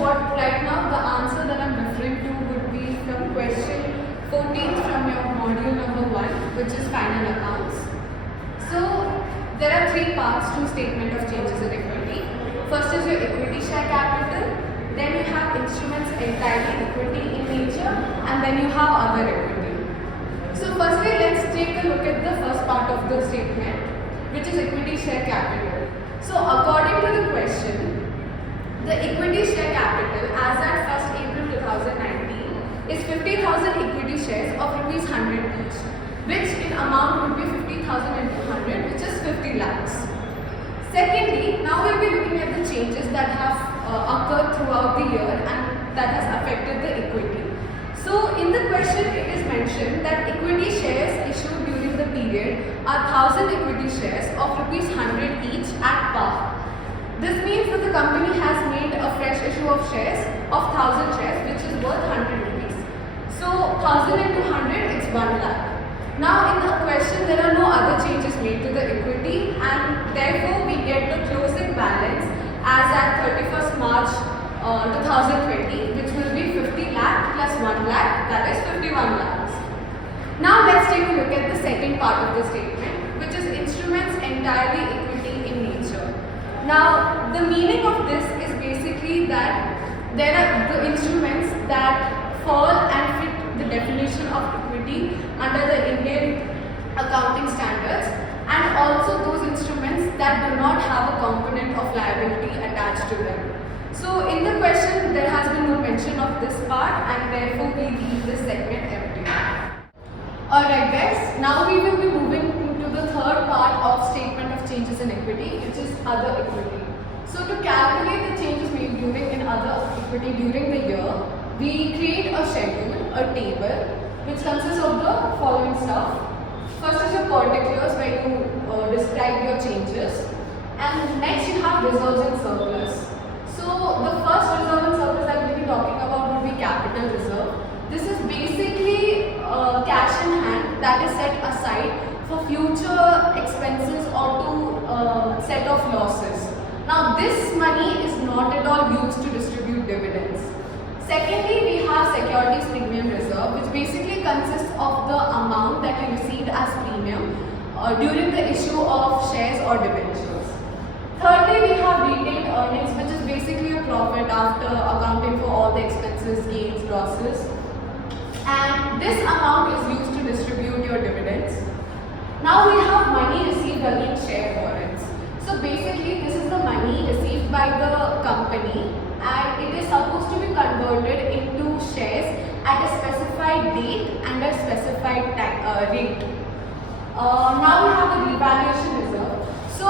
what right now the answer that I'm referring to would be from question 14 from your module number 1, which is final accounts. So there are 3 parts to statement of changes in equity. First is your equity share capital, then you have instruments entirely equity in nature, and then you have other equity. So firstly, let's take a look at the first part of the statement, which is equity share capital. So according to the question, the equity share capital as at 1st April 2019 is 50,000 equity shares of rupees 100 each, which in amount would be 50,000 into 100, which is 50 lakhs. Secondly, now we'll be looking at the changes that have occurred throughout the year and that has affected the equity. So in the question it is mentioned that equity shares issued during the period are 1,000 equity shares of rupees 100 each at par. This means that the company has made a fresh issue of shares of 1,000 shares, which is worth 100 rupees. So 1,000 into 100, it's 1 lakh. Now in the question there are no other changes made to the equity, and therefore we get the closing balance as at 31st March 2020, which will be 50 lakh plus 1 lakh, that is 51 lakhs. Now let's take a look at the second part of the statement, which is instruments entirely equity in nature. Now the meaning of this is basically that there are the instruments that fall and fit the definition of equity under the Indian accounting standards, and also those instruments that do not have a component of liability attached to them. So in the question there has been no mention of this part, and therefore we leave this segment empty. Alright guys, now we will be moving into the third part of statement of changes in equity, which is other equity. So to calculate the changes made during in other equity during the year, we create a schedule, a table, which consists of the following stuff. First is your particulars, where you describe your changes, and next you have reserves and surplus. So the first reserve and surplus that we'll be talking about will be capital reserve. This is basically cash in hand that is set aside for future expenses or to set off losses. Now this money is not at all used to distribute dividends. Secondly, we have securities premium reserve, which basically consists of the amount that you received as premium during the issue of shares or debentures. Thirdly, we have retained earnings, which is basically a profit after accounting for all the expenses, gains, losses. And this amount is used to distribute your dividends. Now we have money received against share warrants. So basically this is the money received by the company, and it is supposed to be converted into shares at a specified date and a specified rate. Now we have the revaluation reserve. So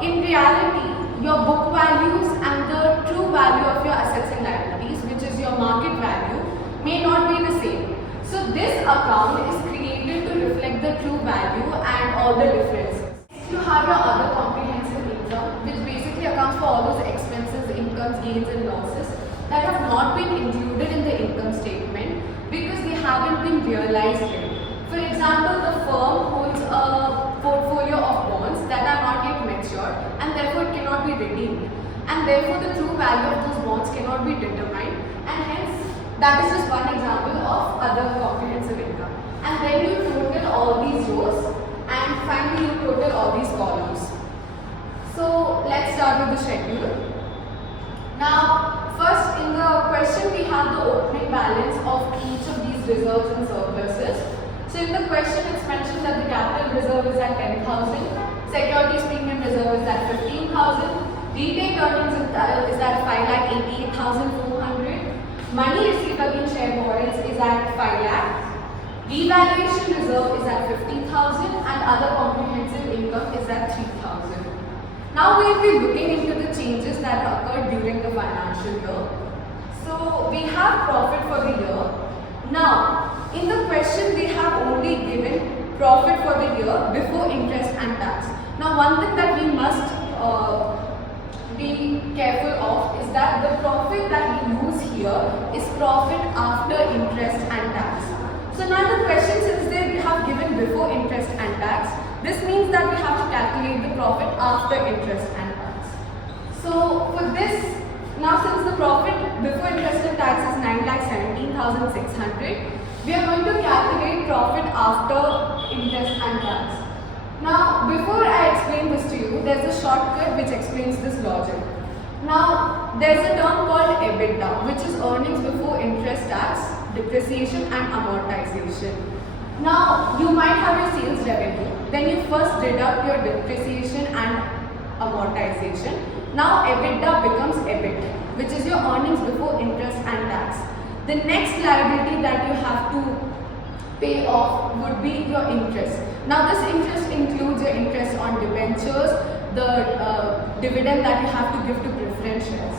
in reality, your book values and the true value of your assets and liabilities, which is your market value, may not be the same. So this account is created to reflect the true value and all the differences. You have your other comprehensive income, which basically accounts for all those expenses, incomes, gains and losses that have not been included in the income statement because they haven't been realized yet. For example, the firm holds a portfolio of bonds that are not yet matured, and therefore it cannot be redeemed, and therefore the true value of those bonds cannot be determined, and hence that is just one example of other comprehensive income. And then you total all these rows, and finally you total all these columns. So let's start with the schedule. Now first in the question we have the opening balance of each of these reserves and surpluses. So in the question it's mentioned that the capital reserve is at 10,000, securities premium reserve is at 15,000, retained earnings is at 5,88,400, money received against share warrants is at 5 lakh. Revaluation reserve is at 50,000 and other comprehensive income is at 3,000. Now we will be looking into the changes that occurred during the financial year. So we have profit for the year. Now in the question they have only given profit for the year before interest and tax. Now one thing that we must be careful of is that the profit that we use here is profit after interest and tax. So now the question, since they have given before interest and tax, this means that we have to calculate the profit after interest and tax. So for this, now since the the profit before interest and tax is 9,17,600. We are going to calculate profit after interest and tax. Now, before I explain this to you, there's a shortcut which explains this logic. Now, there's a term called EBITDA, which is earnings before interest, tax, depreciation and amortization. Now, you might have your sales revenue, then you first deduct your depreciation and amortization. Now, EBITDA becomes EBIT, which is your earnings before interest and tax. The next liability that you have to pay off would be your interest. Now, this interest includes your interest on debentures, the dividend that you have to give to preference shares.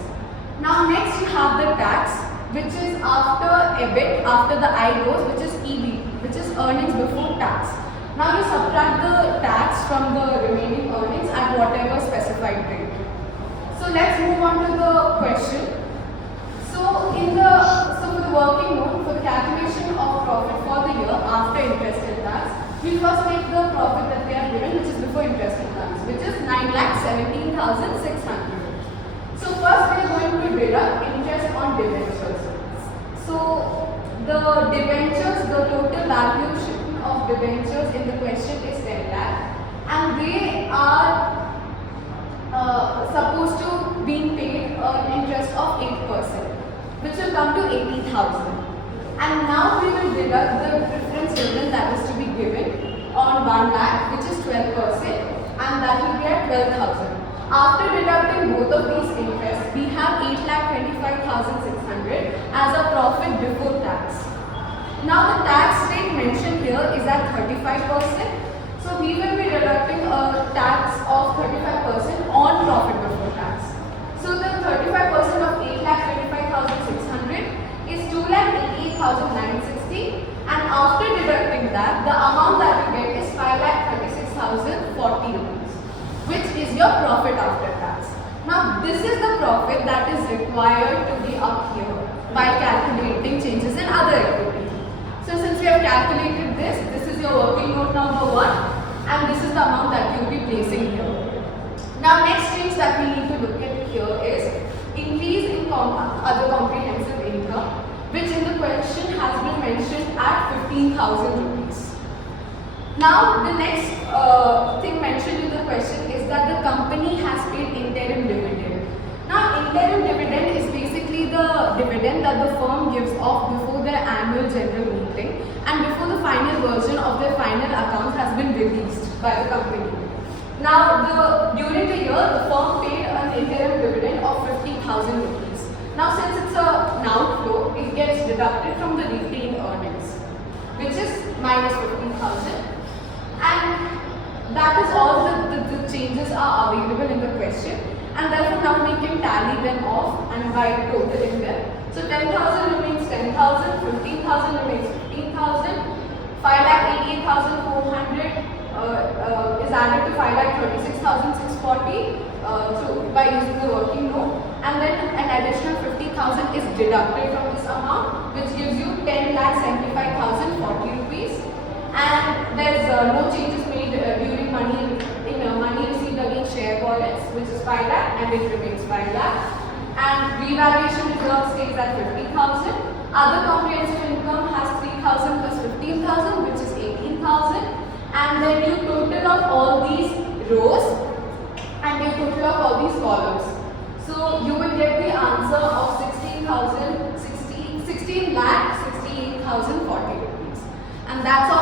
Now, next you have the tax, which is after EBIT, after the I goes, which is EB, which is earnings before tax. Now, you subtract the tax from the remaining earnings at whatever specified rate. So, let's move on to the question. So, for the working note, for the calculation of profit for the year after interest and tax, we first take the profit that they are given, which is before interest and tax, which is 9,17,600. So first we are going to deduct interest on debentures. So the debentures, the total valuation of debentures in the question is 10 lakh, and they are supposed to be paid an interest of 8%, which will come to 80,000. And now we will deduct the preference dividend that is to be given on 1 lakh, which is 12%, and that will be at 12,000. After deducting both of these interests, we have 8,25,600 as a profit before tax. Now the tax rate mentioned here is at 35%. So we will be deducting a tax of 35% on profit before tax. So the 35% of 8,25,600 is 2,88,960, and after deducting that, the amount that you get is 5,36,040 rupees, which is your profit after tax. Now, this is the profit that is required to be up here by calculating changes in other equity. So, since we have calculated this, this is your working note number 1, and this is the amount that you will be placing here. Now, next change that we need to look at here is increase in other comprehensive income, which in the question has been mentioned at 15,000 rupees. Now, the next thing mentioned in the question is that the company has paid interim dividend. Now, interim dividend is basically the dividend that the firm gives off before their annual general meeting and before the final version of their final accounts has been released by the company. Now, during the year, the firm paid an interim dividend of 50,000 rupees. Now, since it's an outflow, it gets deducted from the retained earnings, which is minus 15,000. And that is all the changes are available in the question. And therefore, now we can tally them off and by totaling them. So, 10,000 remains 10,000, 15,000 remains 15,000, 5,88,400 is added to 5,36,640 by using the working note, and then an additional 50,000 is deducted from this amount, which gives you 10,75,040 rupees. And there's no changes made during money received against share warrants, which is 5 lakh, and it remains 5 lakh. And revaluation reserve stays at 50,000. Other comprehensive income has 3,000 plus 15,000, which is 18,000. And then you total up all these rows and you total up all these columns. So you will get the answer of 16 lakh 68,040 rupees. And that's all.